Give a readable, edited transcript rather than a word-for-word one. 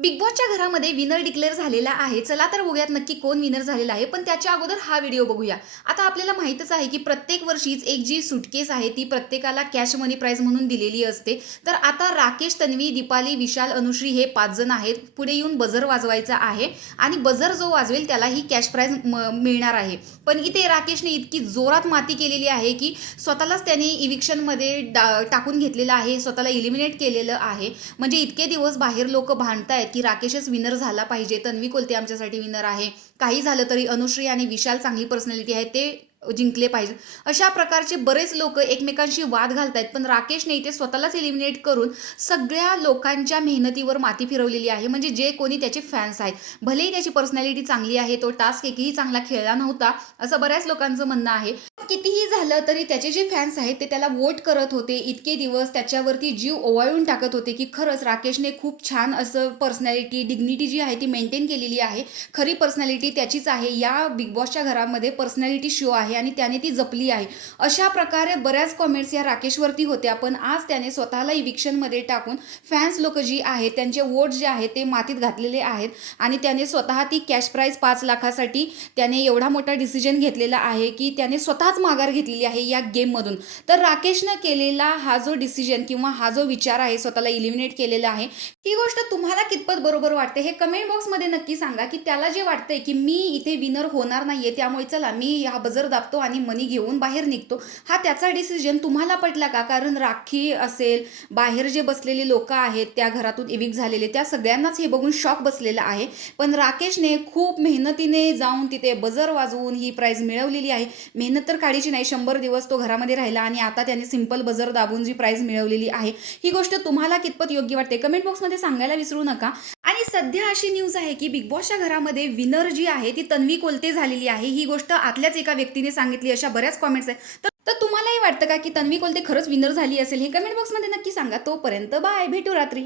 Big बॉसच्या घरामध्ये winner declare झालेला आहे. चला तर बघूयात नक्की कोण विनर झालेला आहे. पण त्याच्या अगोदर हा व्हिडिओ बघूया. आता आपल्याला माहीतच आहे की प्रत्येक वर्षीच एक जी सुटकेस आहे ती प्रत्येकाला कॅश मनी प्राइज म्हणून दिलेली असते. तर आता राकेश, तन्वी, दीपाली, विशाल, अनुश्री हे 5 जण आहेत. पुढे येऊन बझर वाजवायचा आहे आणि बझर जो वाजवेल त्याला ही कॅश प्राइज मिळणार आहे. पण इथे राकेशने इतकी जोरात माती केलेली आहे की स्वतःलाच त्याने इविक्शनमध्ये टाकून घेतलेलं आहे, स्वतःला इलिमिनेट केलेलं आहे. म्हणजे इतके दिवस बाहेर लोक भांडतायत की राकेशच विनर झाला पाहिजे, तन्वी कोलते आमच्यासाठी विनर आहे, काही झालं तरी अनुश्री आणि विशाल चांगली पर्सनॅलिटी आहे, ते जिंकले पाहिजे. अशा प्रकारचे बरेच लोक एकमेकांशी वाद घालतायत. पण राकेशने इथे स्वतःलाच एलिमिनेट करून सगळ्या लोकांच्या मेहनतीवर माती फिरवलेली आहे. म्हणजे जे कोणी त्याचे फॅन्स आहेत, भलेही त्याची पर्सनॅलिटी चांगली आहे, तो टास्क एकही चांगला खेळला नव्हता असं बऱ्याच लोकांचं म्हणणं आहे. कितीही झालं तरी त्याचे जे फॅन्स आहेत ते त्याला वोट करत होते. इतके दिवस त्याच्यावरती जीव ओवाळून टाकत होते की खरंच राकेशने खूप छान असं पर्सनॅलिटी, डिग्निटी जी आहे ती मेंटेन केलेली आहे. खरी पर्सनॅलिटी त्याचीच आहे. या बिग बॉसच्या घरामध्ये पर्सनॅलिटी शो आहे आणि त्याने ती जपली आहे. अशा प्रकारे बऱ्याच कॉमेंट्स या राकेशवरती होत्या. पण आज त्याने स्वतःला इविक्शनमध्ये टाकून फॅन्स लोक जी आहेत त्यांचे वोट जे आहेत ते मातीत घातलेले आहेत आणि त्याने स्वतः ती कॅश प्राइज 5 लाखासाठी त्याने एवढा मोठा डिसिजन घेतलेला आहे की त्याने स्वतःच माघार घेतलेली आहे या गेममधून. तर राकेशनं केलेला हा जो डिसिजन किंवा हा जो विचार आहे, स्वतःला इलिमिनेट केलेला आहे, ही गोष्ट तुम्हाला कितपत बरोबर वाटते हे कमेंट बॉक्समध्ये नक्की सांगा. की त्याला जे वाटतंय की मी इथे विनर होणार नाहीये, त्यामुळे चला मी हा बजर दाबतो आणि मनी घेऊन बाहेर निघतो, हा त्याचा डिसिजन तुम्हाला पटला का? कारण राखी असेल, बाहेर जे बसलेले लोक आहेत त्या घरातून इविक झालेले, त्या सगळ्यांनाच हे बघून शॉक बसलेला आहे. पण राकेशने खूप मेहनतीने जाऊन तिथे बजर वाजवून ही प्राइज मिळवलेली आहे. मेहनत तर काढीची नाही, 100 दिवस तो घरामध्ये राहिला आणि आता त्याने सिंपल बजर दाबून जी प्राइज मिळवलेली आहे, ही गोष्ट तुम्हाला कितपत योग्य वाटते कमेंट बॉक्समध्ये सांगायला विसरू नका. आणि सध्या अशी न्यूज आहे की बिग बॉसच्या घरामध्ये विनर जी आहे ती तन्वी कोलते झालेली आहे. ही गोष्ट आतल्याच एका व्यक्तीने सांगितली, अशा बऱ्याच कॉमेंट्स आहेत. तर तुम्हालाही वाटतं का की तन्वी कोलते खरंच विनर झाली असेल? हे कमेंट बॉक्समध्ये नक्की सांगा. तोपर्यंत बाय, भेटू रात्री.